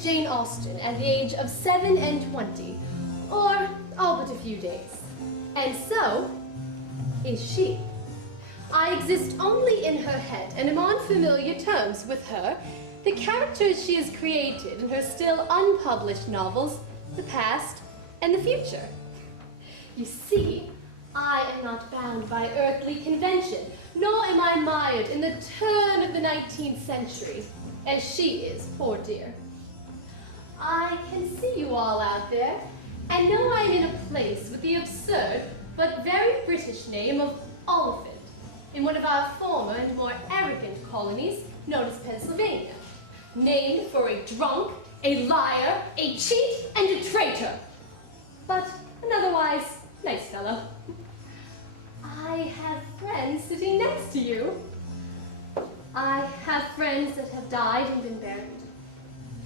is Jane Austen at the age of 7 and 20, or all but a few days. And so is she. I exist only in her head and am on familiar terms with her, the characters she has created in her still unpublished novels, the past and the future. You see, I am not bound by earthly convention, nor am I mired in the turn of the 19th century, as she is, poor dear. I can see you all out there, and know I'm in a place with the absurd but very British name of Oliphant, in one of our former and more arrogant colonies known as Pennsylvania, named for a drunk, a liar, a cheat, and a traitor, but an otherwise nice fellow. I have friends sitting next to you. I have friends that have died and been buried.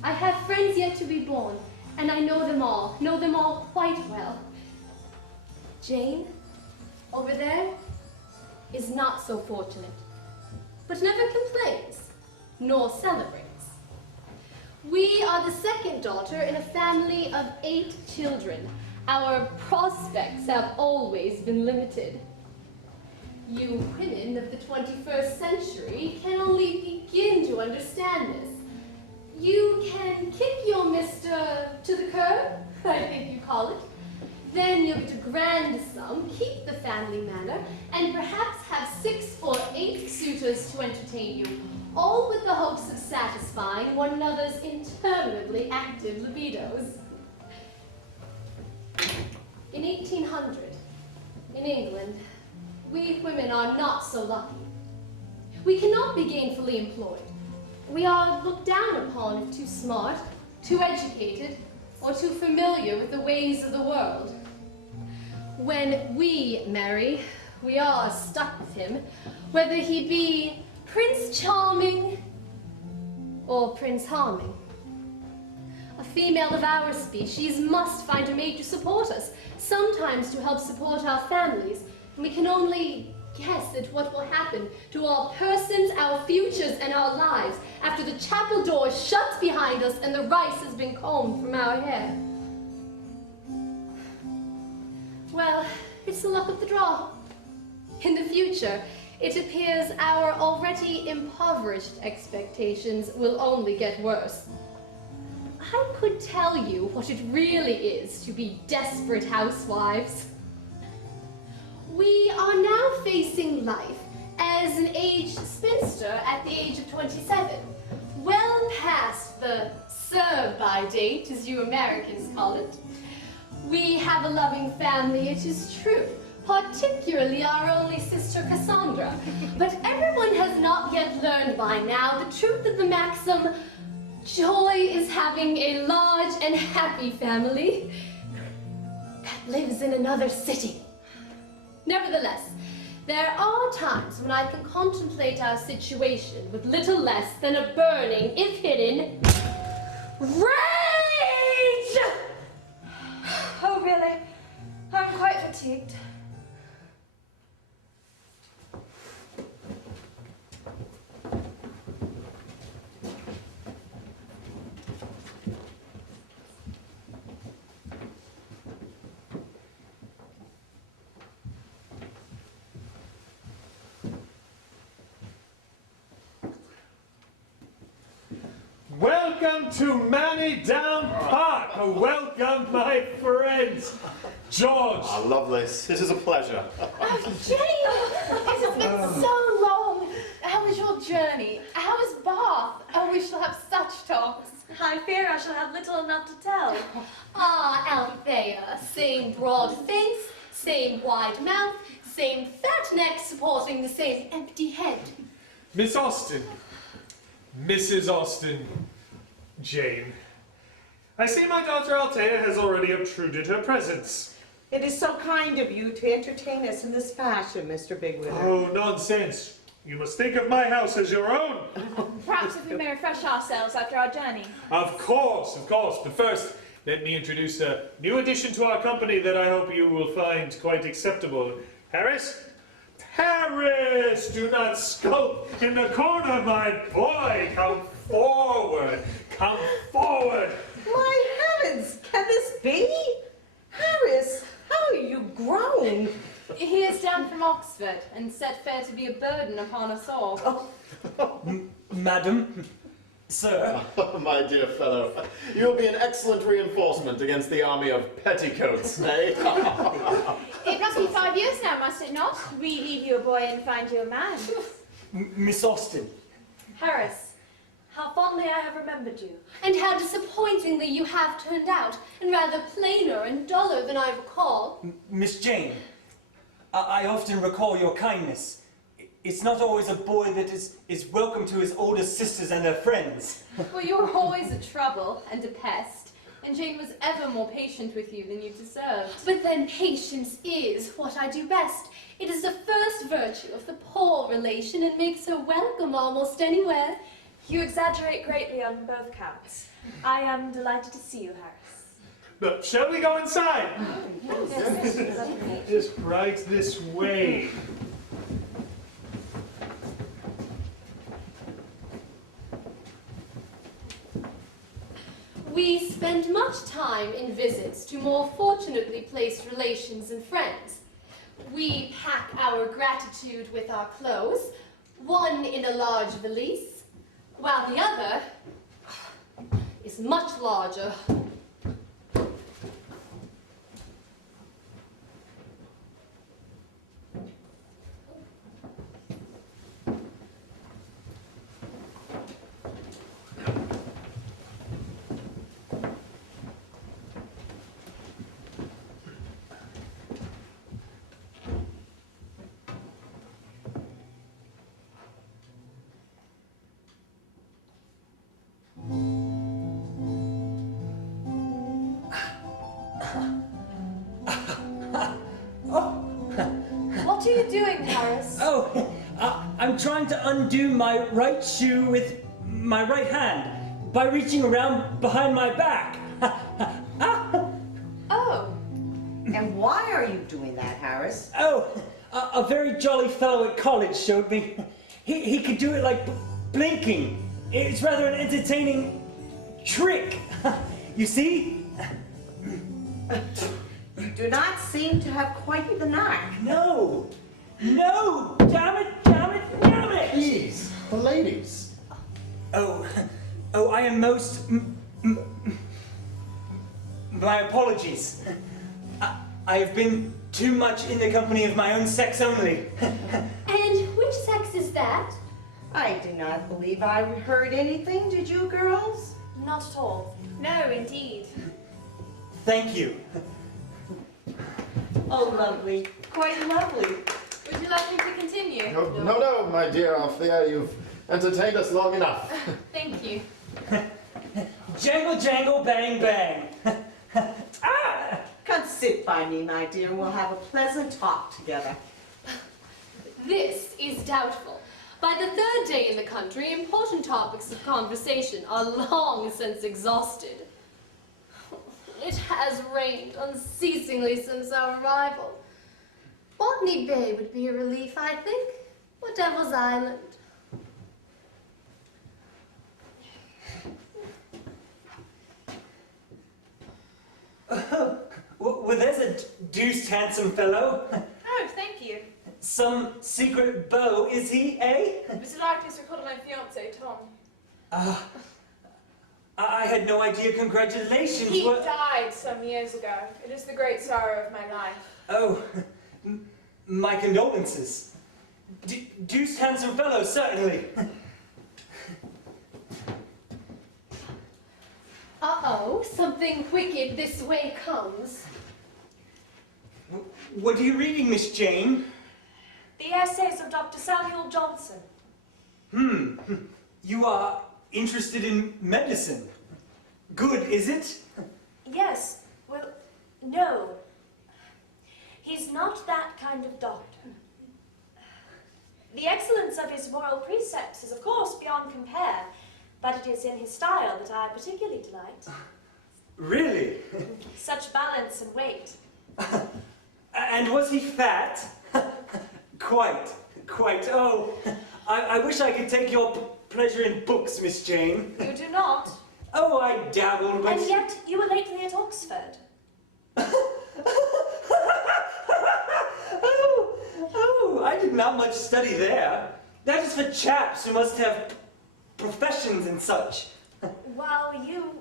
I have friends yet to be born, and I know them all quite well. Jane, over there, is not so fortunate, but never complains, nor celebrates. We are the second daughter in a family of 8 children. Our prospects have always been limited. You women of the 21st century can only begin to understand this. You can kick your mister to the curb, I think you call it. Then you'll get a grand sum, keep the family manor, and perhaps have 6 or 8 suitors to entertain you, all with the hopes of satisfying one another's interminably active libidos. In 1800, in England, we women are not so lucky. We cannot be gainfully employed. We are looked down upon if too smart, too educated, or too familiar with the ways of the world. When we marry, we are stuck with him, whether he be Prince Charming or Prince Harming. A female of our species must find a mate to support us, sometimes to help support our families, and we can only guess at what will happen to our persons, our futures, and our lives after the chapel door shuts behind us and the rice has been combed from our hair. Well, it's the luck of the draw. In the future, it appears our already impoverished expectations will only get worse. I could tell you what it really is to be desperate housewives. We are now facing life as an aged spinster at the age of 27, well past the serve-by date, as you Americans call it. We have a loving family, it is true, particularly our only sister Cassandra, but everyone has not yet learned by now the truth of the maxim, joy is having a large and happy family that lives in another city. Nevertheless, there are times when I can contemplate our situation with little less than a burning, if hidden, rage! Oh, really? I'm quite fatigued. Welcome to Manidown Park. Welcome, my friends. George. Oh, Lovelace, this is a pleasure. Oh, Jane! It has been so long. How was your journey? How was Bath? Oh, we shall have such talks. I fear I shall have little enough to tell. Ah, Althea, same broad face, same wide mouth, same fat neck supporting the same empty head. Miss Austen. Mrs. Austen. Jane. I see my daughter Althea has already obtruded her presence. It is so kind of you to entertain us in this fashion, Mr. Bigwither. Oh, nonsense. You must think of my house as your own. Perhaps if we may refresh ourselves after our journey. Of course. But first, let me introduce a new addition to our company that I hope you will find quite acceptable. Harris? Harris! Do not skulk in the corner, my boy! Come forward! Come forward! to be a burden upon us all. Madam, sir. My dear fellow, you'll be an excellent reinforcement against the army of petticoats, eh? It must be 5 years now, must it not? We leave you a boy and find you a man. Miss Austen. Harris, how fondly I have remembered you. And how disappointingly you have turned out, and rather plainer and duller than I recall. Miss Jane, I often recall your kindness. It's not always a boy that is welcome to his older sisters and their friends. Well, you were always a trouble and a pest, and Jane was ever more patient with you than you deserved. But then patience is what I do best. It is the first virtue of the poor relation and makes her welcome almost anywhere. You exaggerate greatly on both counts. I am delighted to see you, Harris. But shall we go inside? Just right this way. We spend much time in visits to more fortunately placed relations and friends. We pack our gratitude with our clothes, one in a large valise, while the other is much larger. What are you doing, Harris? Oh, I'm trying to undo my right shoe with my right hand by reaching around behind my back. Oh, And why are you doing that, Harris? Oh, a very jolly fellow at college showed me. He could do it like blinking. It's rather an entertaining trick. You see? You do not seem to have quite the knack. No! No! Damn it! Damn it! Damn it! Please, ladies. Oh, I am most... My apologies. I have been too much in the company of my own sex only. And which sex is that? I do not believe I heard anything, did you, girls? Not at all. No, indeed. Thank you. Oh, lovely. Quite lovely. would you like me to continue? No, my dear Althea, you've entertained us long enough. Thank you. Jangle, jangle, bang, bang. Ah! Come sit by me, my dear, and we'll have a pleasant talk together. This is doubtful. By the third day in the country, important topics of conversation are long since exhausted. It has rained unceasingly since our arrival. Botany Bay would be a relief, I think, or Devil's Island. Well, there's a deuced handsome fellow. Oh, thank you. Some secret beau, is he, eh? Mr. Larkins recalled my fiancé, Tom. I had no idea. Congratulations. He What- died some years ago. It is the great sorrow of my life. Oh, my condolences. Deuced handsome fellow, certainly. Uh-oh, something wicked this way comes. What are you reading, Miss Jane? The essays of Dr. Samuel Johnson. You are interested in medicine. Good, is it? Yes, well, no. He's not that kind of doctor. The excellence of his moral precepts is, of course, beyond compare, but it is in his style that I particularly delight. Really? Such balance and weight. And was he fat? Quite. Oh, I wish I could take your pleasure in books, Miss Jane. You do not, Oh, I dabbled, but... and yet you were lately at I did not much study there. That is for chaps who must have professions and such. While you...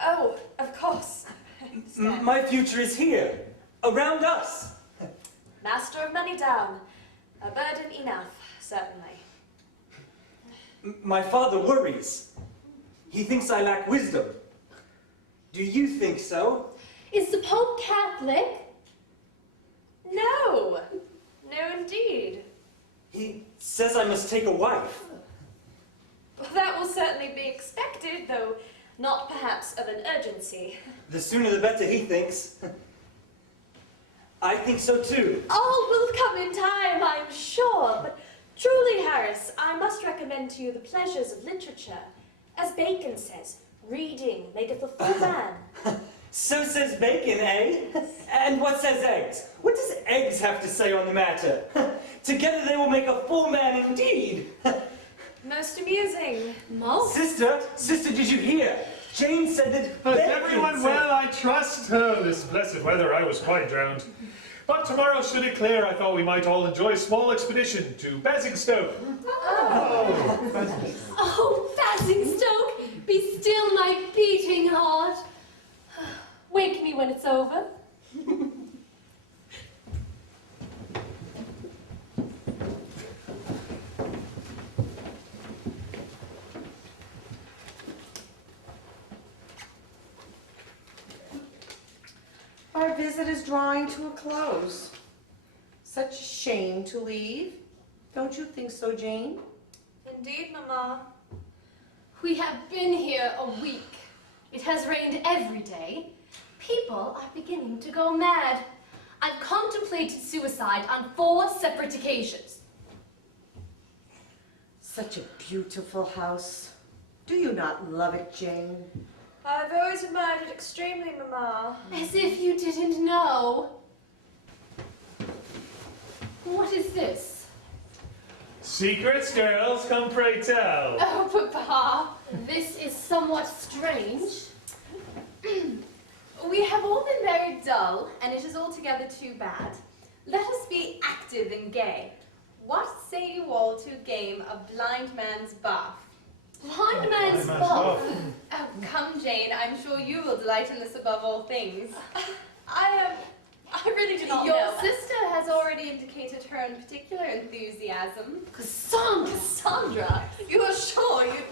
Oh, of course. I understand. My future is here, around us. Master of money down. A burden enough, certainly. My father worries. He thinks I lack wisdom. Do you think so? Is the Pope Catholic? No. No, indeed. He says I must take a wife. Well, that will certainly be expected, though not perhaps of an urgency. The sooner the better, he thinks. I think so too. All will come in time, I'm sure, but truly, Harris, I must recommend to you the pleasures of literature. As Bacon says, reading maketh a full man. So says Bacon, eh? And what says eggs? What does eggs have to say on the matter? Together they will make a full man indeed. Most amusing. Most. Sister, did you hear? Jane said that... Is Bacon everyone said- well, I trust? Oh, this blessed weather, I was quite drowned. But tomorrow, should it clear, I thought we might all enjoy a small expedition to Basingstoke. Oh, Basingstoke, be still my beating heart. Wake me when it's over. Our visit is drawing to a close. Such a shame to leave. Don't you think so, Jane? Indeed, Mamma. We have been here a week. It has rained every day. People are beginning to go mad. I've contemplated suicide on 4 separate occasions. Such a beautiful house. Do you not love it, Jane? I've always admired it extremely, Mamma. As if you didn't know. What is this? Secrets, girls, come pray tell. Oh, Papa, this is somewhat strange. We have all been very dull, and it is altogether too bad. Let us be active and gay. What say you all to a game of blind man's buff? Blind man's man's buff. Oh, come, Jane. I'm sure you will delight in this above all things. I really do not Your know. sister has already indicated her in particular enthusiasm. Cassandra, You are sure you...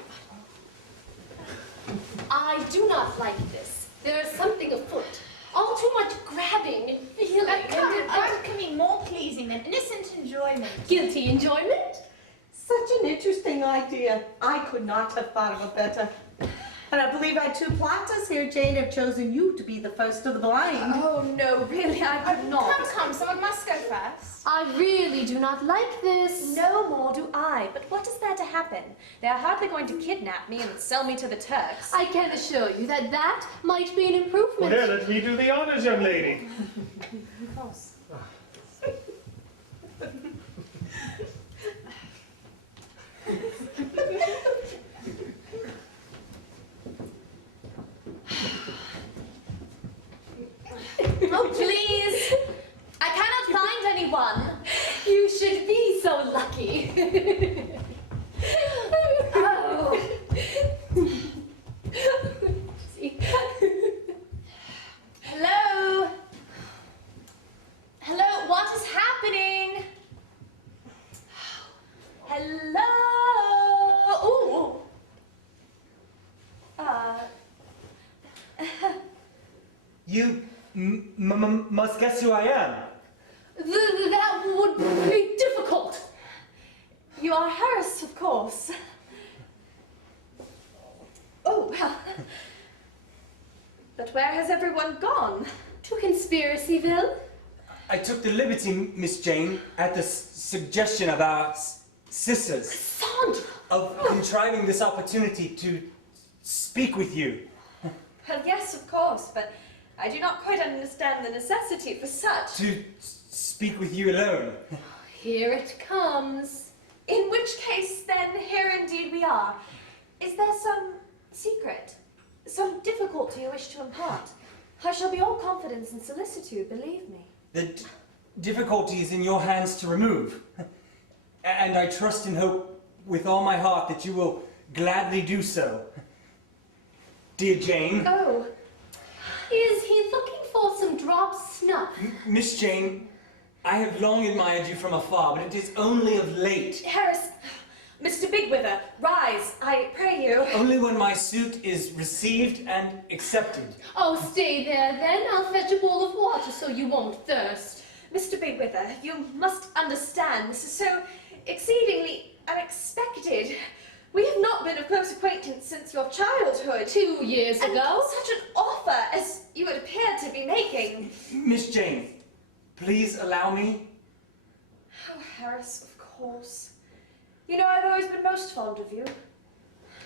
I do not like this. There is something afoot. All too much grabbing and feeling. What can be more pleasing than innocent enjoyment? Guilty enjoyment? Such an interesting idea. I could not have thought of a better. And I believe our 2 plotters here, Jane, have chosen you to be the first of the blind. Oh, no, really, I could not. Come, someone must go first. I really do not like this. No more do I, but what is there to happen? They are hardly going to kidnap me and sell me to the Turks. I can assure you that that might be an Well, improvement. here, let me do the honors, young lady. Of course. Oh, please. I cannot find anyone. You should be so lucky. Oh. See? Hello? Hello, what is happening? Hello? Ooh. You must guess who I am. That would be difficult. You are Harris, of course. Oh, well. But where has everyone gone? To Conspiracyville? I took the liberty, Miss Jane, at the suggestion of our sisters, Cassandra! of contriving this opportunity to speak with you. Well, yes, of course, but I do not quite understand the necessity for such. To speak with you alone. Here it comes. In which case, then, here indeed we are. Is there some secret, some difficulty you wish to impart? I shall be all confidence and solicitude, believe me. difficulty is in your hands to remove. And I trust and hope with all my heart that you will gladly do so. Dear Jane. Oh, is he looking for some drop snuff? Miss Jane, I have long admired you from afar, but it is only of late. Harris, Mr. Bigwither, rise, I pray you. Only when my suit is received and accepted. Oh, stay there then. I'll fetch a bowl of water so you won't thirst. Mr. Bigwither, you must understand, this is so exceedingly unexpected. We have not been of close acquaintance since your childhood. 2 years And ago. such an offer as you would appear to be making. Miss Jane, please allow me. Oh, Harris, of course. You know I've always been most fond of you.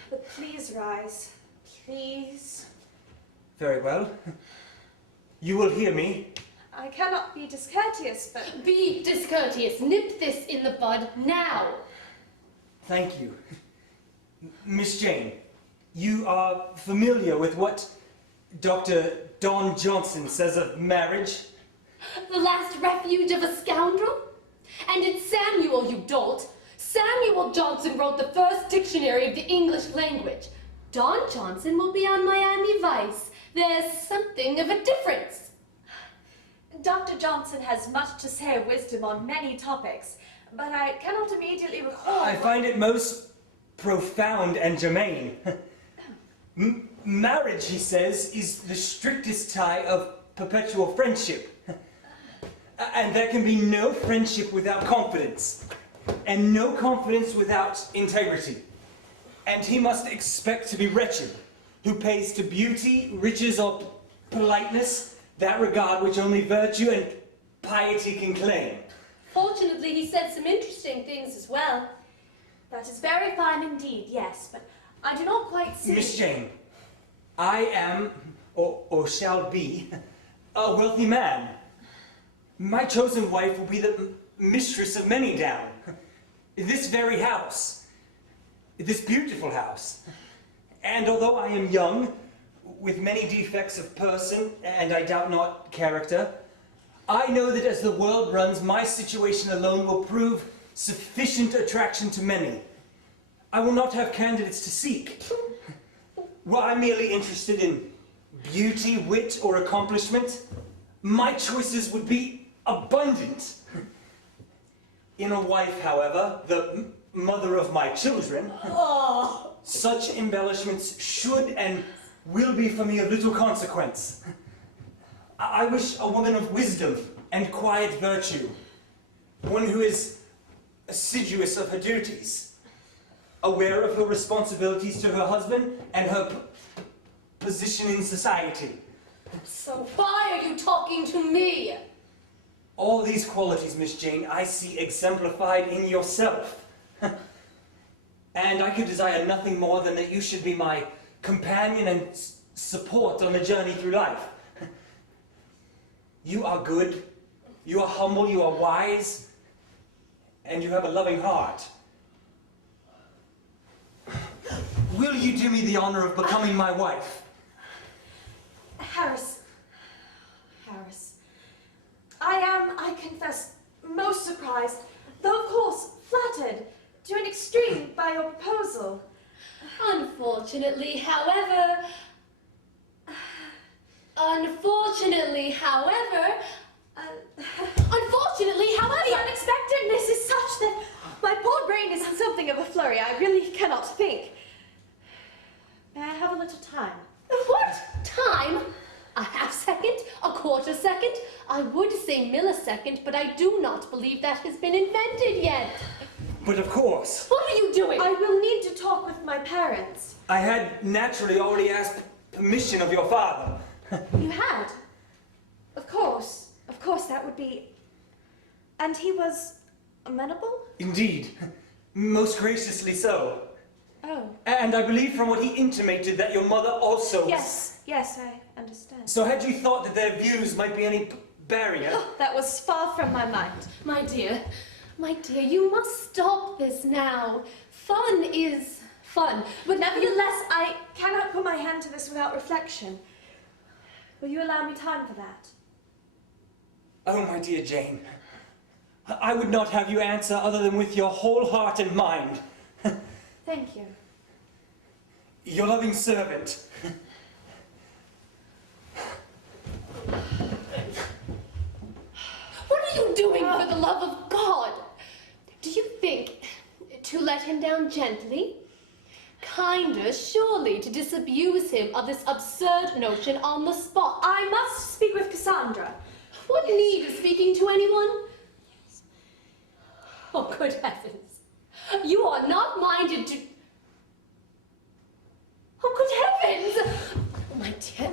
But please rise. Please. Very well. You will hear me. I cannot be discourteous, but... Be discourteous. Nip this in the bud now. Thank you. Miss Jane, you are familiar with what Dr. Don Johnson says of marriage? The last refuge of a scoundrel? And it's Samuel, you dolt. Samuel Johnson wrote the first dictionary of the English language. Don Johnson will be on Miami Vice. There's something of a difference. Dr. Johnson has much to say of wisdom on many topics, but I cannot immediately recall... I find it most profound and germane. Marriage, he says, is the strictest tie of perpetual friendship. And there can be no friendship without confidence, and no confidence without integrity. And he must expect to be wretched, who pays to beauty, riches, or politeness that regard which only virtue and piety can claim. Fortunately, he said some interesting things as well. That is very fine indeed, yes, but I do not quite see... Miss Jane, I am, or shall be, a wealthy man. My chosen wife will be the mistress of many down. This very house, this beautiful house. And although I am young, with many defects of person, and I doubt not character, I know that as the world runs, my situation alone will prove sufficient attraction to many. I will not have candidates to seek. Were I merely interested in beauty, wit, or accomplishment, my choices would be abundant. In a wife, however, the mother of my children, such embellishments should and will be for me of little consequence. I wish a woman of wisdom and quiet virtue, one who is assiduous of her duties, aware of her responsibilities to her husband and her position in society. So why are you talking to me? All these qualities, Miss Jane, I see exemplified in yourself. And I could desire nothing more than that you should be my companion and support on the journey through life. You are good, you are humble, you are wise, and you have a loving heart. Will you do me the honor of becoming my wife? Harris, I am, I confess, most surprised, though of course flattered, to an extreme by your proposal. Unfortunately, however, The unexpectedness is such that my poor brain is in something of a flurry. I really cannot think. May I have a little time? What? Time? A half second? A quarter second? I would say millisecond, but I do not believe that has been invented yet. But of course. What are you doing? I will need to talk with my parents. I had naturally already asked permission of your father. You had? Of course, that would be... And he was amenable? Indeed. Most graciously so. Oh. And I believe from what he intimated that your mother also was... Yes, I understand. So had you thought that their views might be any barrier? Oh, that was far from my mind. My dear, you must stop this now. Fun is fun. But nevertheless, I cannot put my hand to this without reflection. Will you allow me time for that? Oh, my dear Jane, I would not have you answer other than with your whole heart and mind. Thank you. Your loving servant. What are you doing, for the love of God? Do you think to let him down gently? Kinder, surely, to disabuse him of this absurd notion on the spot. I must speak with Cassandra. What need of speaking to anyone? Oh, good heavens. You are not minded to... Oh, good heavens! Oh, my dear,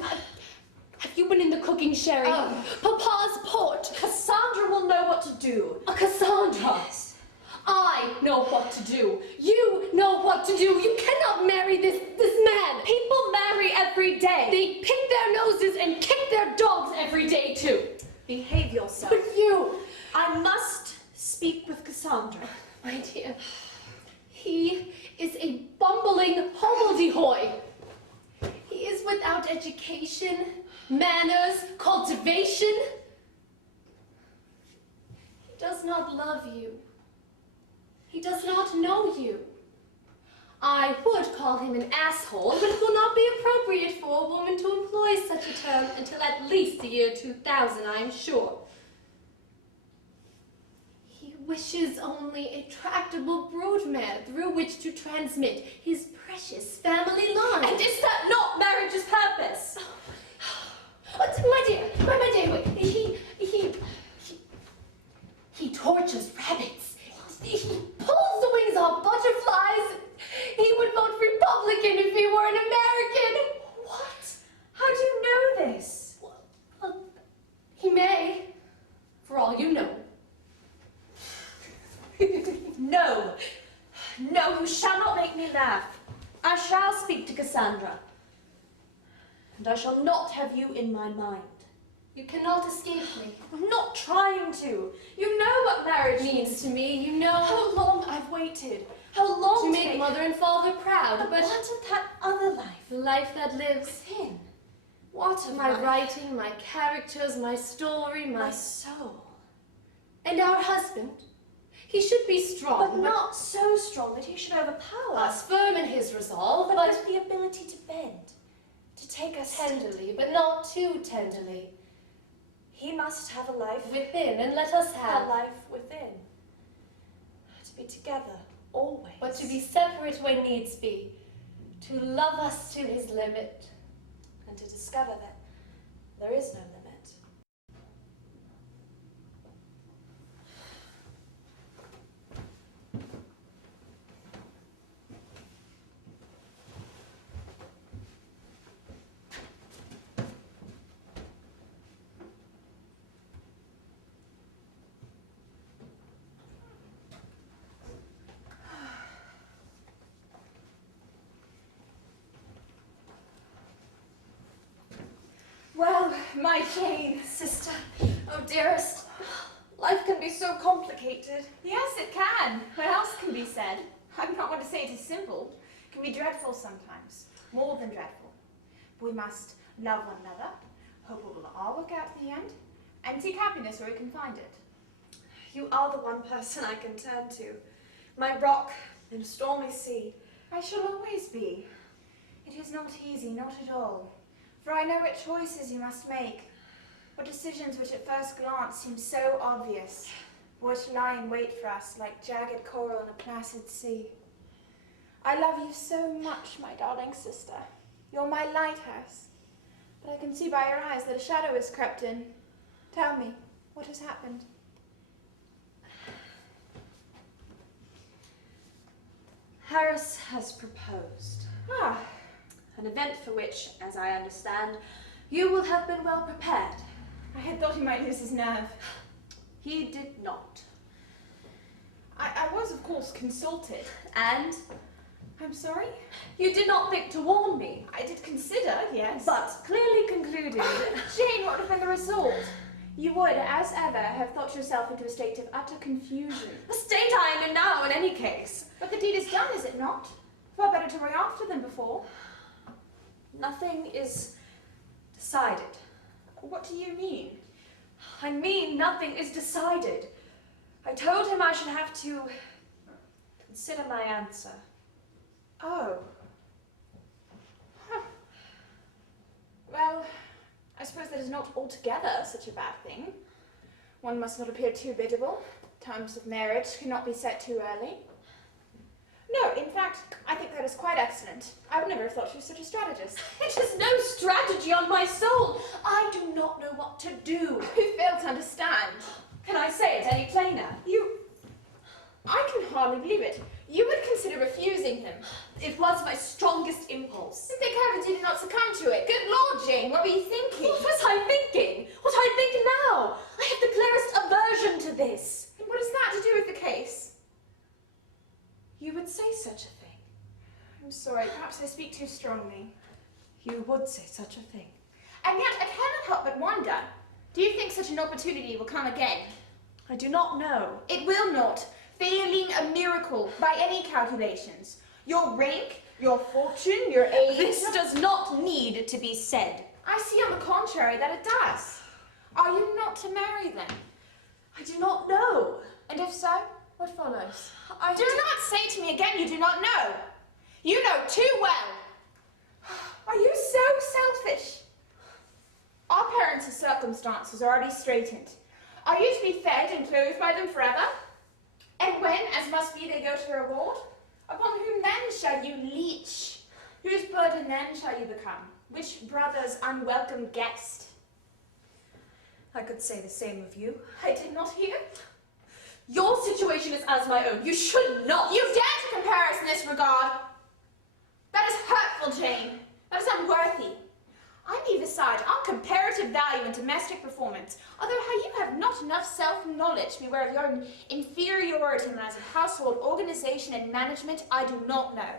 have you been in the cooking, Sherry? Papa's port. Cassandra will know what to do. Cassandra. Yes. I know what to do. You know what to do. You cannot marry this man. People marry every day. They pick their noses and kick their dogs every day, too. Behave yourself. But you... I must speak with Cassandra. My dear, he is a bumbling hobbledehoy. He is without education, manners, cultivation. He does not love you. He does not know you. I would call him an asshole, but it will not be appropriate for a woman to employ such a term until at least the year 2000, I am sure. He wishes only a tractable broodmare through which to transmit his precious family line. And is that not marriage's purpose? My dear, wait. He tortures rabbits. He pulls the wings off butterflies. He would vote Republican if he were an American. What? How do you know this? He may, for all you know. No. No, you shall not make me laugh. I shall speak to Cassandra. And I shall not have you in my mind. You cannot escape me. I'm not trying to. You know what marriage Means to me, you know, How long I've waited. How long to make mother and father proud, But but what of that other life? the life that lives Within. What of my life? writing, my characters, my story, My soul. and our husband. He should be strong, But not so strong that he should overpower us. as firm in his resolve, But but with the ability to bend. To take us tenderly, but not too tenderly. He must have a life Within, and let us a have. life within. To be together, always. But to be separate when needs be. To love us to his limit. And to discover that there is no limit. Well, my Jane. Sister, Oh, dearest. Life can be so complicated. Yes, it can. What else can be said? I'm not going to say it is simple. It can be dreadful sometimes. More than dreadful. But we must love one another, hope it will all work out in the end, and seek happiness where we can find it. you are the one person I can turn to. My rock in a stormy sea. I shall always be. It is not easy, not at all. For I know what choices you must make, what decisions which at first glance seem so obvious, which lie in wait for us like jagged coral in a placid sea. I love you so much, my darling sister. You're my lighthouse. But I can see by your eyes that a shadow has crept in. Tell me, what has happened? Harris has proposed. Ah, An event for which, as I understand, you will have been well prepared. I had thought he might lose his nerve. He did not. I was, of course, consulted. And I'm sorry? you did not think to warn me, I did consider, yes. but clearly concluded Jane, what would have been the result? You would, as ever, have thought yourself into a state of utter confusion. a state I am in now in any case. But the deed is done, is it not? Far better to hurry after than before. Nothing is decided. What do you mean? I mean, nothing is decided. I told him I should have to consider my answer. Oh. Huh. Well, I suppose that is not altogether such a bad thing. One must not appear too biddable. Terms of marriage cannot be set too early. No, in fact, I think that is quite excellent. I would never have thought you were such a strategist. It is no strategy on my soul. I do not know what to do. You fail to understand. Can I say it any plainer? I can hardly believe it. You would consider refusing him. It was my strongest impulse. I think however you did not succumb to it. Good Lord, Jane, what were you thinking? What was I thinking? What I think now? I have the clearest aversion to this. And what has that to do with the case? You would say such a thing. I'm sorry, perhaps I speak too strongly. You would say such a thing. And yet I cannot help but wonder, do you think such an opportunity will come again? I do not know. It will not. Failing a miracle by any calculations. Your rank, your fortune, your age... This does not need to be said. I see on the contrary that it does. Are you not to marry then? I do not know. And if so, what follows? I Do not say to me again you do not know. You know too well. Are you so selfish? Our parents' circumstances are already straightened. Are you to be fed and clothed by them forever? And when, as must be, they go to reward? Upon whom then shall you leech? Whose burden then shall you become? Which brother's unwelcome guest? I could say the same of you. I did not hear. Your situation is as my own. You should not. You dare to compare us in this regard? That is hurtful, Jane. That is unworthy. I leave aside our comparative value in domestic performance, although how you have not enough self-knowledge to be aware of your own inferiority in matters of household organization and management, I do not know.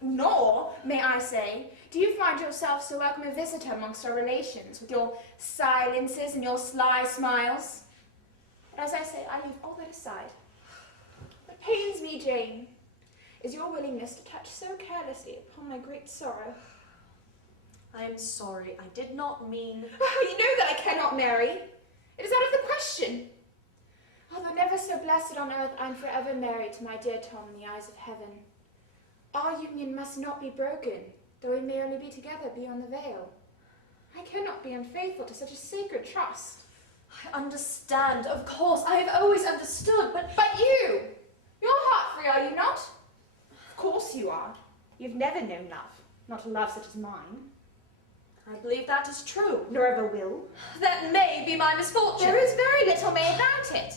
Nor, may I say, do you find yourself so welcome a visitor amongst our relations, with your silences and your sly smiles. But as I say, I leave all that aside. What pains me, Jane, is your willingness to touch so carelessly upon my great sorrow. I am sorry. I did not mean... You know that I cannot marry. It is out of the question. Although never so blessed on earth, I am forever married to my dear Tom in the eyes of heaven. Our union must not be broken, though we may only be together beyond the veil. I cannot be unfaithful to such a sacred trust. I understand. Of course, I have always understood, but... But you! You're heart-free, are you not? Of course you are. You've never known love, not a love such as mine. I believe that is true. Nor ever will. That may be my misfortune. There is very little may about it.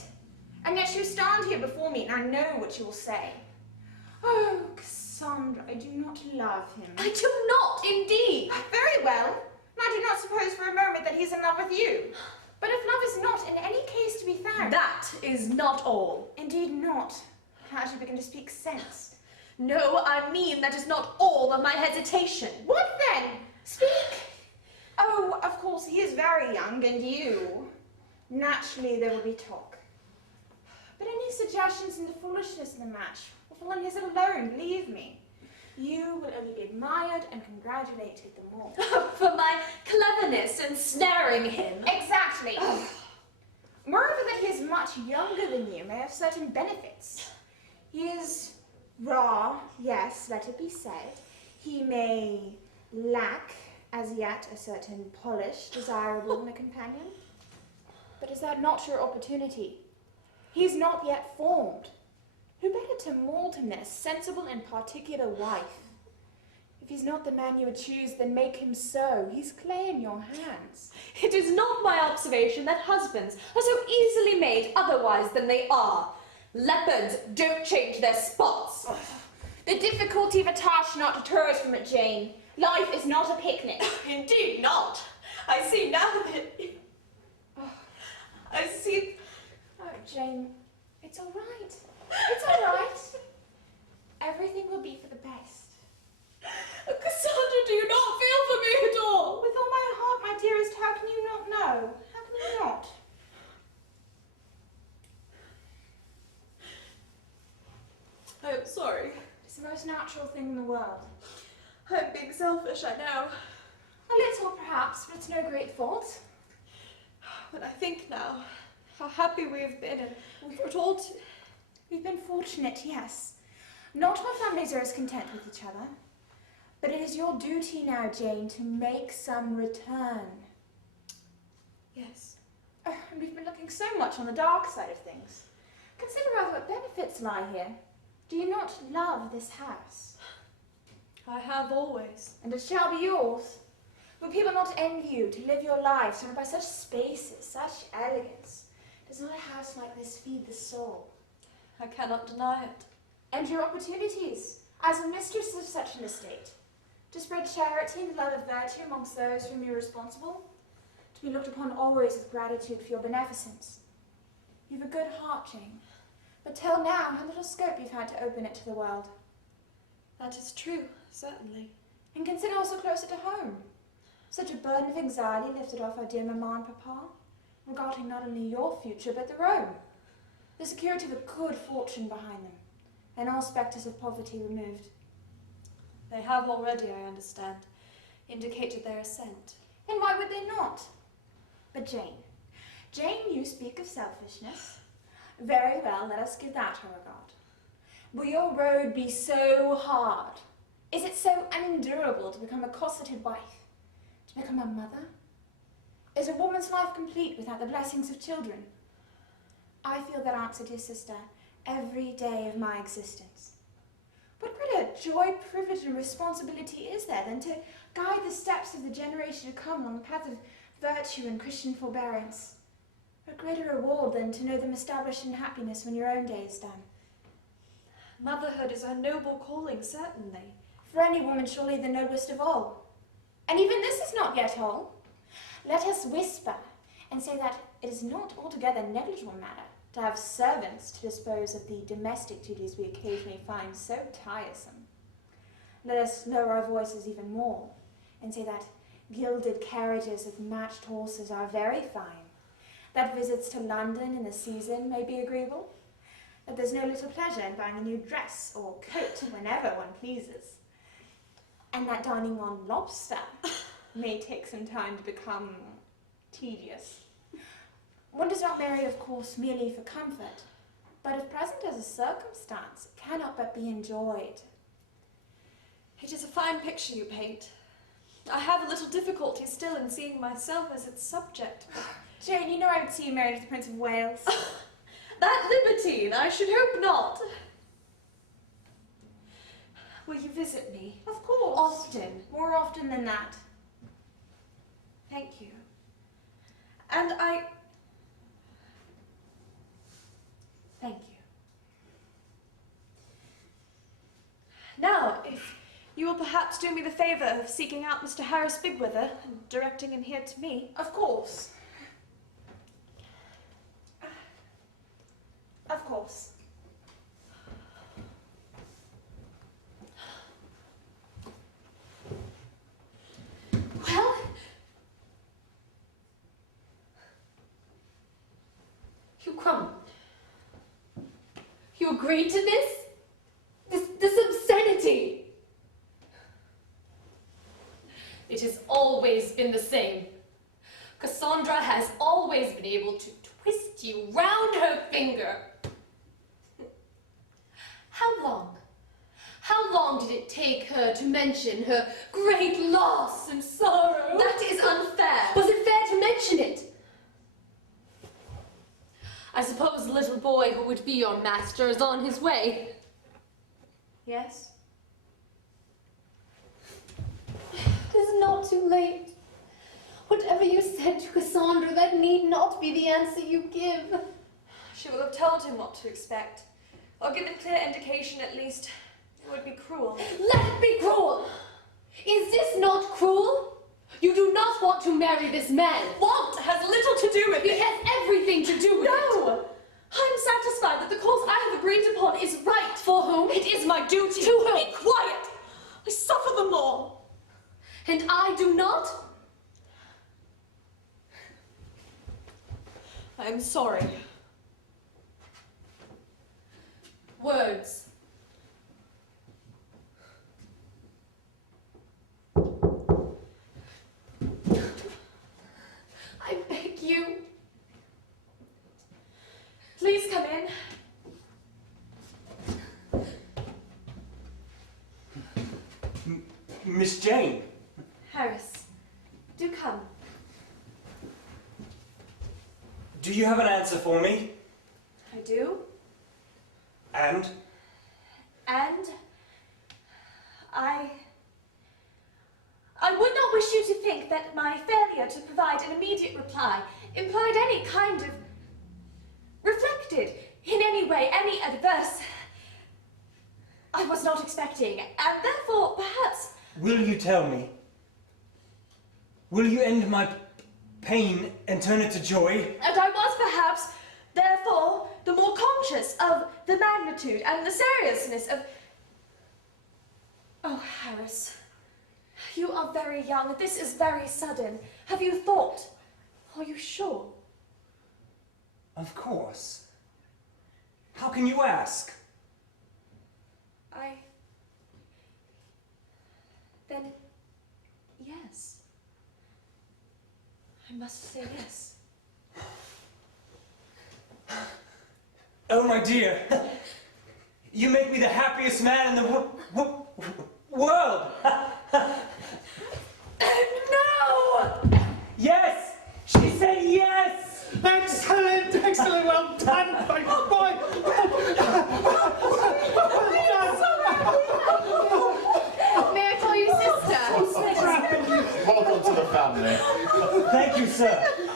And yet you stand here before me, and I know what you will say. Oh, Cassandra, I do not love him. I do not, indeed. Very well. And I do not suppose for a moment that he's in love with you. But if love is not in any case to be found... That is not all. Indeed not. How do you begin to speak sense? No, I mean that is not all of my hesitation. What then? Speak. Oh, of course, he is very young, and you. Naturally, there will be talk. But any suggestions in the foolishness of the match will fall on his alone, believe me. You will only be admired and congratulated the more. For my cleverness in snaring him. Exactly. Moreover, that he is much younger than you may have certain benefits. He is raw, yes, let it be said. He may lack, as yet, a certain polish desirable in a companion. But is that not your opportunity? He is not yet formed. Who better to mould him than a sensible and particular wife? If he's not the man you would choose, then make him so. He's clay in your hands. It is not my observation that husbands are so easily made otherwise than they are. Leopards don't change their spots. Oh, the difficulty of a task should not deter us from it, Jane. Life is not a picnic. Indeed not. I see now that... I see... Oh, Jane, it's all right. It's all right. Everything will be for the best. Cassandra, do you not feel for me at all? With all my heart, my dearest, how can you not know? How can you not? I am sorry. It's the most natural thing in the world. I'm being selfish, I know. A little, perhaps, but it's no great fault. When I think now how happy we have been and for it all to... We've been fortunate, yes. Not all families are as content with each other. But it is your duty now, Jane, to make some return. Yes. And we've been looking so much on the dark side of things. Consider rather what benefits lie here. Do you not love this house? I have always. And it shall be yours. Will people not envy you to live your life surrounded by such spaces, such elegance? Does not a house like this feed the soul? I cannot deny it. And your opportunities, as a mistress of such an estate, to spread charity and the love of virtue amongst those for whom you are responsible, to be looked upon always with gratitude for your beneficence. You've a good heart, Jane, but till now, how little scope you've had to open it to the world. That is true, certainly. And consider also closer to home. Such a burden of anxiety lifted off our dear mamma and papa, regarding not only your future, but their own. The security of a good fortune behind them, and all spectres of poverty removed. They have already, I understand, indicated their assent. And why would they not? But Jane, you speak of selfishness. Very well, let us give that her regard. Will your road be so hard? Is it so unendurable to become a cosseted wife? To become a mother? Is a woman's life complete without the blessings of children? I feel that answer, dear sister, every day of my existence. What greater joy, privilege, and responsibility is there than to guide the steps of the generation to come on the path of virtue and Christian forbearance? What greater reward than to know them established in happiness when your own day is done? Motherhood is a noble calling, certainly. For any woman, surely the noblest of all. And even this is not yet all. Let us whisper and say that it is not altogether a negligible matter to have servants to dispose of the domestic duties we occasionally find so tiresome. Let us lower our voices even more and say that gilded carriages with matched horses are very fine, that visits to London in the season may be agreeable, that there's no little pleasure in buying a new dress or coat whenever one pleases, and that dining on lobster may take some time to become tedious. One does not marry, of course, merely for comfort, but if present as a circumstance, it cannot but be enjoyed. It is a fine picture you paint. I have a little difficulty still in seeing myself as its subject. Jane, you know I would see you married to the Prince of Wales. That libertine, I should hope not. Will you visit me? Of course. Often. More often than that. Thank you. And I... Thank you. Now, if you will perhaps do me the favour of seeking out Mr. Harris Bigwither and directing him here to me. Of course. Of course. Well, you crumb. You agreed to this obscenity. It has always been the same. Cassandra has always been able to twist you round her finger. How long? How long did it take her to mention her great loss and sorrow? That is unfair. Was it fair to mention it? I suppose the little boy who would be your master is on his way. Yes? It is not too late. Whatever you said to Cassandra, that need not be the answer you give. She will have told him what to expect, or given clear indication at least. It would be cruel. Let it be cruel! Is this not cruel? You do not want to marry this man. Want has little to do with It it. has everything to do with it. No! I'm satisfied that the course I have agreed upon is right. For whom? It is my duty. To whom? Be quiet! I suffer them all. And I do not? I am sorry. Words. I beg you, Miss Jane. Harris, do come. Do you have an answer for me? I do. And? And I would not wish you to think that my failure to provide an immediate reply implied any kind of reflected in any way any adverse I was not expecting, and therefore perhaps. Will you tell me? Will you end my pain and turn it to joy? And I was perhaps, therefore, the more conscious of the magnitude and the seriousness of. Oh, Harris, you are very young. This is very sudden. Have you thought? Are you sure? Of course. How can you ask? Then, yes. I must say yes. Oh, my dear. You make me the happiest man in the world. No! Yes! She said yes! Excellent, excellent, well done, my boy! May I call you sister? Welcome to the family. Thank you, sir.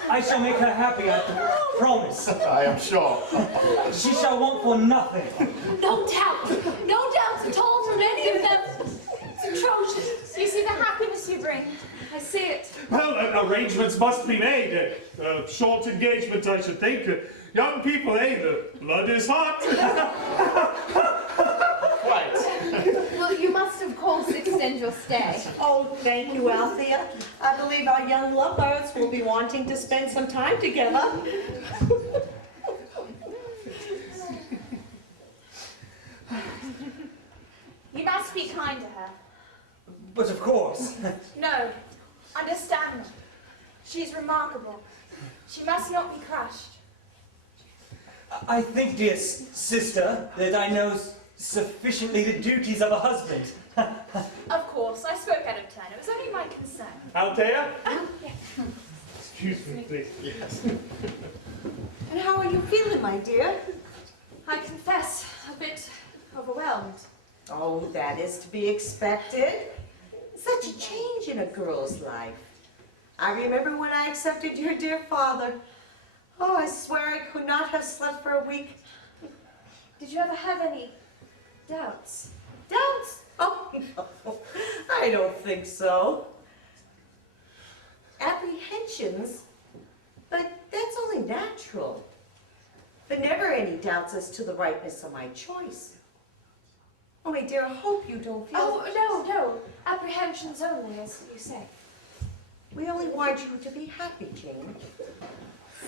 I shall make her happy, I promise. I am sure. She shall want for nothing. No doubt at all from any of them. It's atrocious. You see the happiness you bring. I see it. Well, arrangements must be made. A short engagement, I should think. Young people, the blood is hot. Quite. Well, you must, of course, extend your stay. Oh, thank you, Althea. I believe our young lovebirds will be wanting to spend some time together. You must be kind to her. But of course. No, understand me. She's remarkable. She must not be crushed. I think, dear sister, that I know sufficiently the duties of a husband. Of course, I spoke out of turn. It was only my concern. Althea? Yes. Excuse me, please. Yes. And how are you feeling, my dear? I confess, a bit overwhelmed. Oh, that is to be expected. Such a change in a girl's life. I remember when I accepted your dear father. Oh, I swear I could not have slept for a week. Did you ever have any doubts? Doubts? Oh, no, I don't think so. Apprehensions? But that's only natural. But never any doubts as to the rightness of my choice. Oh, my dear, I hope you don't feel... Oh, no. Apprehensions only, as you say. We only want you to be happy, Jane.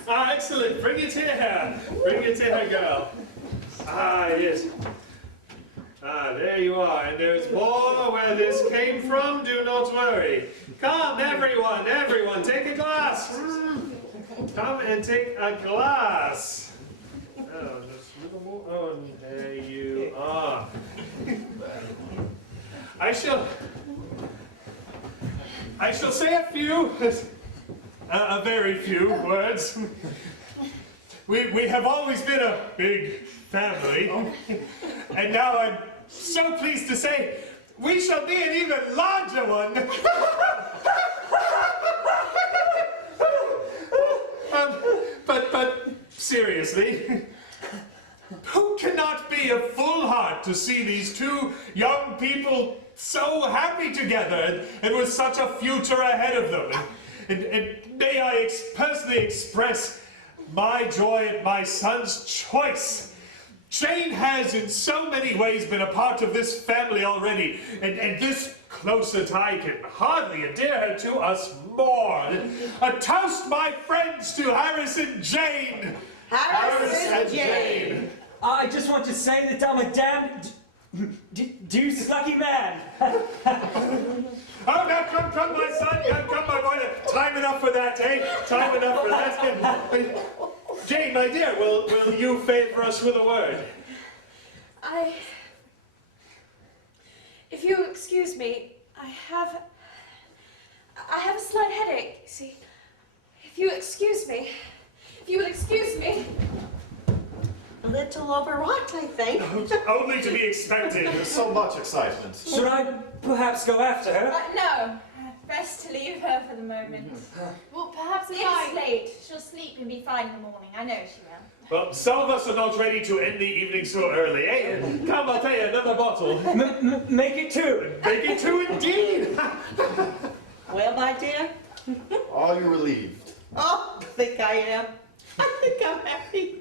Ah, excellent. Bring it here. Bring it here, girl. Ah, yes. Ah, there you are. And there's more where this came from. Do not worry. Come, everyone, take a glass. Come and take a glass. Oh, just a little more. Oh, there you are. I shall say a few, a very few words. We have always been a big family, and now I'm so pleased to say we shall be an even larger one. But seriously, who cannot be of full heart to see these two young people so happy together and with such a future ahead of them? And may I personally express my joy at my son's choice. Jane has in so many ways been a part of this family already, and this closer tie can hardly endear her to us more. A toast, my friends, to Harris and Jane! Harris and Jane! I just want to say that I'm a damned deuce lucky man. Oh, now come, my son, come, my boy. Time enough for that, eh? Time enough for that. Jane, my dear, will you favor us with a word? If you excuse me, I have a slight headache, you see. If you will excuse me. A little overwrought, I think. Only to be expected. There's so much excitement. Should I perhaps go after her? No. Best to leave her for the moment. Well, perhaps if It's late. She'll sleep and be fine in the morning. I know she will. Well, some of us are not ready to end the evening so early, eh? Come, I'll tell you, another bottle. Make it two. Make it two indeed. Well, my dear? Are you relieved? Oh, I think I am. I think I'm happy.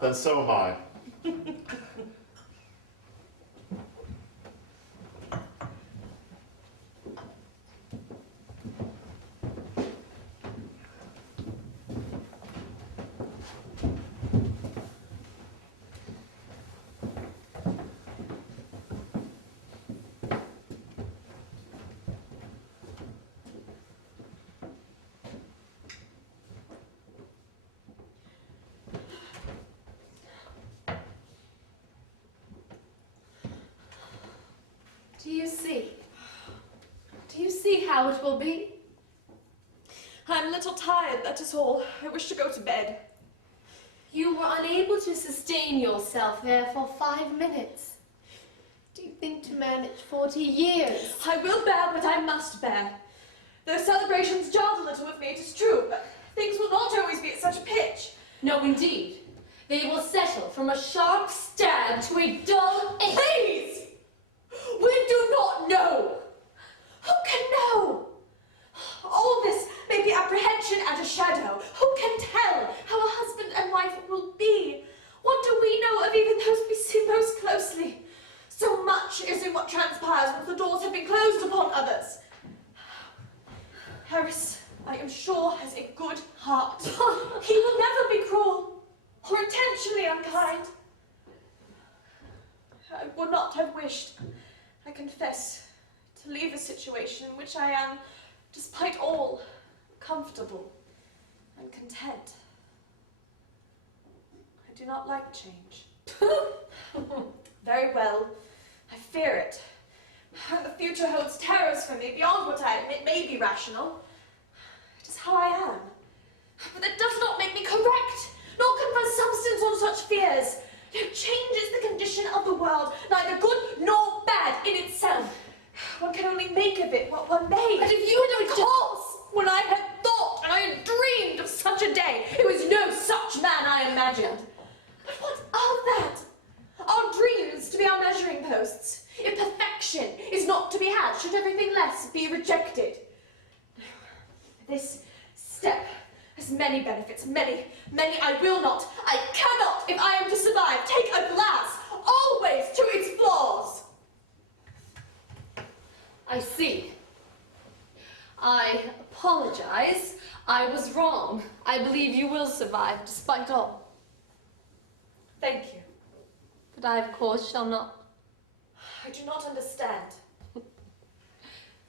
Then so am I. Do you see how it will be? I'm a little tired, that is all. I wish to go to bed. You were unable to sustain yourself there for 5 minutes. Do you think to manage 40 years? I will bear what I must bear. Those celebrations jarred a little with me, it is true, but things will not always be at such a pitch. No, indeed. They will settle from a sharp stab to a dull ache. Please! We do not know. Who can know? All this may be apprehension and a shadow. Who can tell how a husband and wife will be? What do we know of even those we see most closely? So much is in what transpires once the doors have been closed upon others. Harris, I am sure, has a good heart. He will never be cruel or intentionally unkind. I would not have wished, I confess, to leave a situation in which I am, despite all, comfortable and content. I do not like change. Very well, I fear it. The future holds terrors for me beyond what I admit may be rational. It is how I am. But that does not make me correct, nor confer substance on such fears. No change is the condition of the world, neither good nor bad in itself. One can only make of it what one may. But if you had Because when I had thought and I had dreamed of such a day, it was no such man I imagined. But what of that? Are dreams to be our measuring posts? If perfection is not to be had, should everything less be rejected? No. This step has many benefits, many I will not, I cannot, if I am to survive, take a glass always to its flaws. I see. I apologize. I was wrong. I believe you will survive despite all. Thank you. But I, of course, shall not. I do not understand.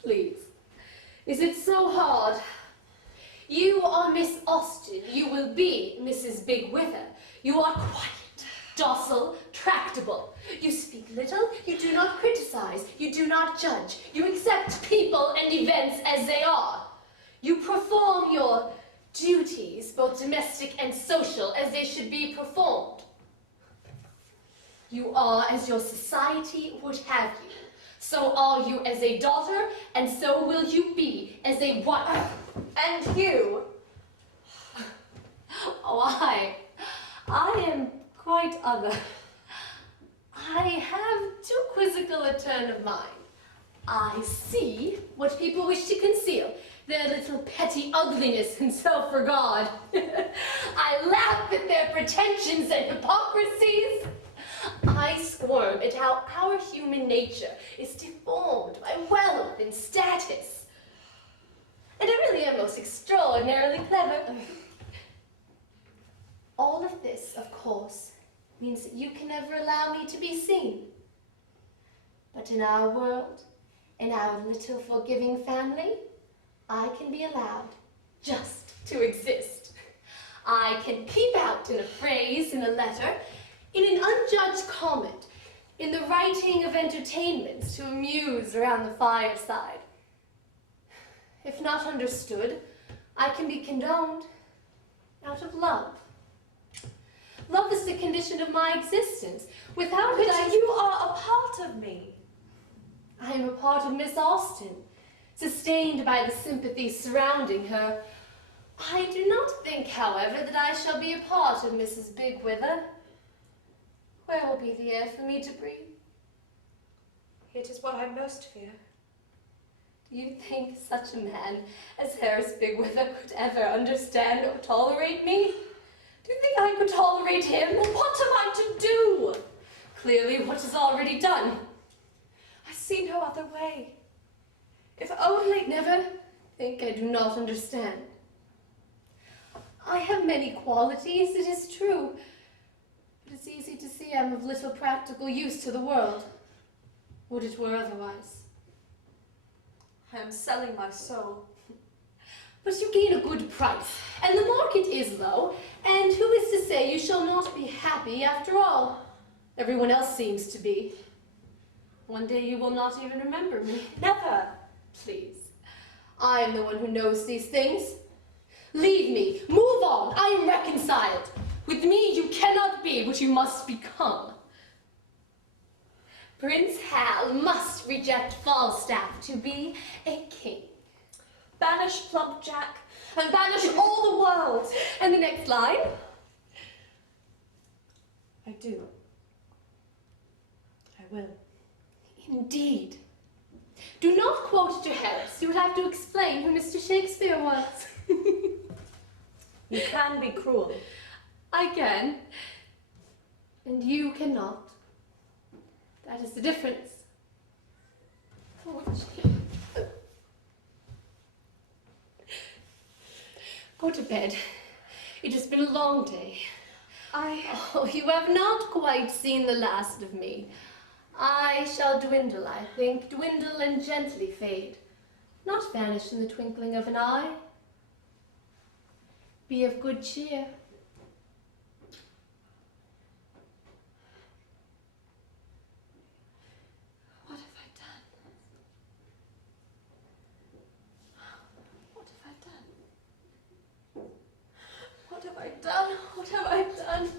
Please. Is it so hard? You are Miss Austen. You will be Mrs. Bigwither. You are quiet, docile, tractable. You speak little. You do not criticize. You do not judge. You accept people and events as they are. You perform your duties, both domestic and social, as they should be performed. You are as your society would have you. So are you as a daughter, and so will you be as a wife. And you? Oh, I am quite other. I have too quizzical a turn of mind. I see what people wish to conceal, their little petty ugliness and self-regard. I laugh at their pretensions and hypocrisies. I squirm at how our human nature is deformed by wealth and status. And I really am most extraordinarily clever. All of this, of course, means that you can never allow me to be seen. But in our world, in our little forgiving family, I can be allowed just to exist. I can peep out in a phrase, in a letter, in an unjudged comment, in the writing of entertainments to amuse around the fireside. If not understood, I can be condoned out of love. Love is the condition of my existence. Without it, But you are a part of me. I am a part of Miss Austen, sustained by the sympathy surrounding her. I do not think, however, that I shall be a part of Mrs. Bigwither. Where will be the air for me to breathe? It is what I most fear. Do you think such a man as Harris Bigwither could ever understand or tolerate me? Do you think I could tolerate him? What am I to do? Clearly what is already done. I see no other way. If only... Never think I do not understand. I have many qualities, it is true, but it's easy to see I am of little practical use to the world. Would it were otherwise. I am selling my soul. But you gain a good price, and the market is low, and who is to say you shall not be happy after all? Everyone else seems to be. One day you will not even remember me. Never. Please, I am the one who knows these things. Leave me, move on, I am reconciled. With me you cannot be what you must become. Prince Hal must reject Falstaff to be a king. Banish Plump Jack, and banish all the world. And the next line? I do. I will. Indeed. Do not quote to Harris. You would have to explain who Mr. Shakespeare was. You can be cruel. I can. And you cannot. That is the difference. Oh, go to bed. It has been a long day. Oh, you have not quite seen the last of me. I shall dwindle, I think, dwindle and gently fade, not vanish in the twinkling of an eye. Be of good cheer. What have I done? What have I done? What have I done? What have I done?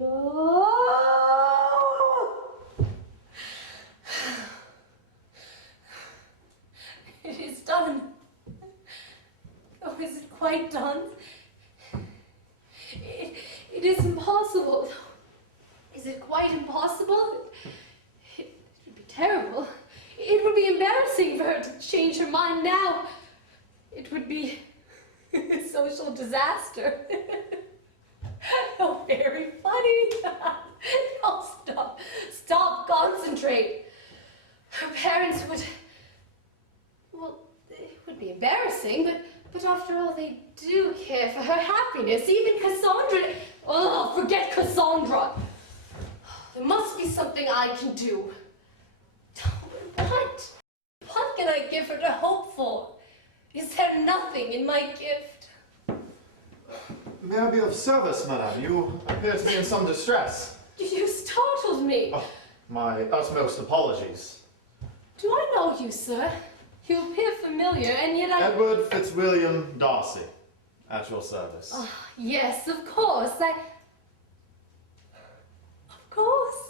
No! It is done. Oh, is it quite done? It is impossible. Is it quite impossible? It would be terrible. It would be embarrassing for her to change her mind now. It would be a social disaster. Oh, very funny. Oh, stop. Stop. Concentrate. Her parents would... Well, it would be embarrassing, but after all, they do care for her happiness. Even Cassandra... Oh, forget Cassandra. There must be something I can do. What? What can I give her to hope for? Is there nothing in my gift? May I be of service, madame? You appear to be in some distress. You startled me. Oh, my utmost apologies. Do I know you, sir? You appear familiar, and yet I... Edward Fitzwilliam Darcy, at your service. Oh, yes, of course. Of course.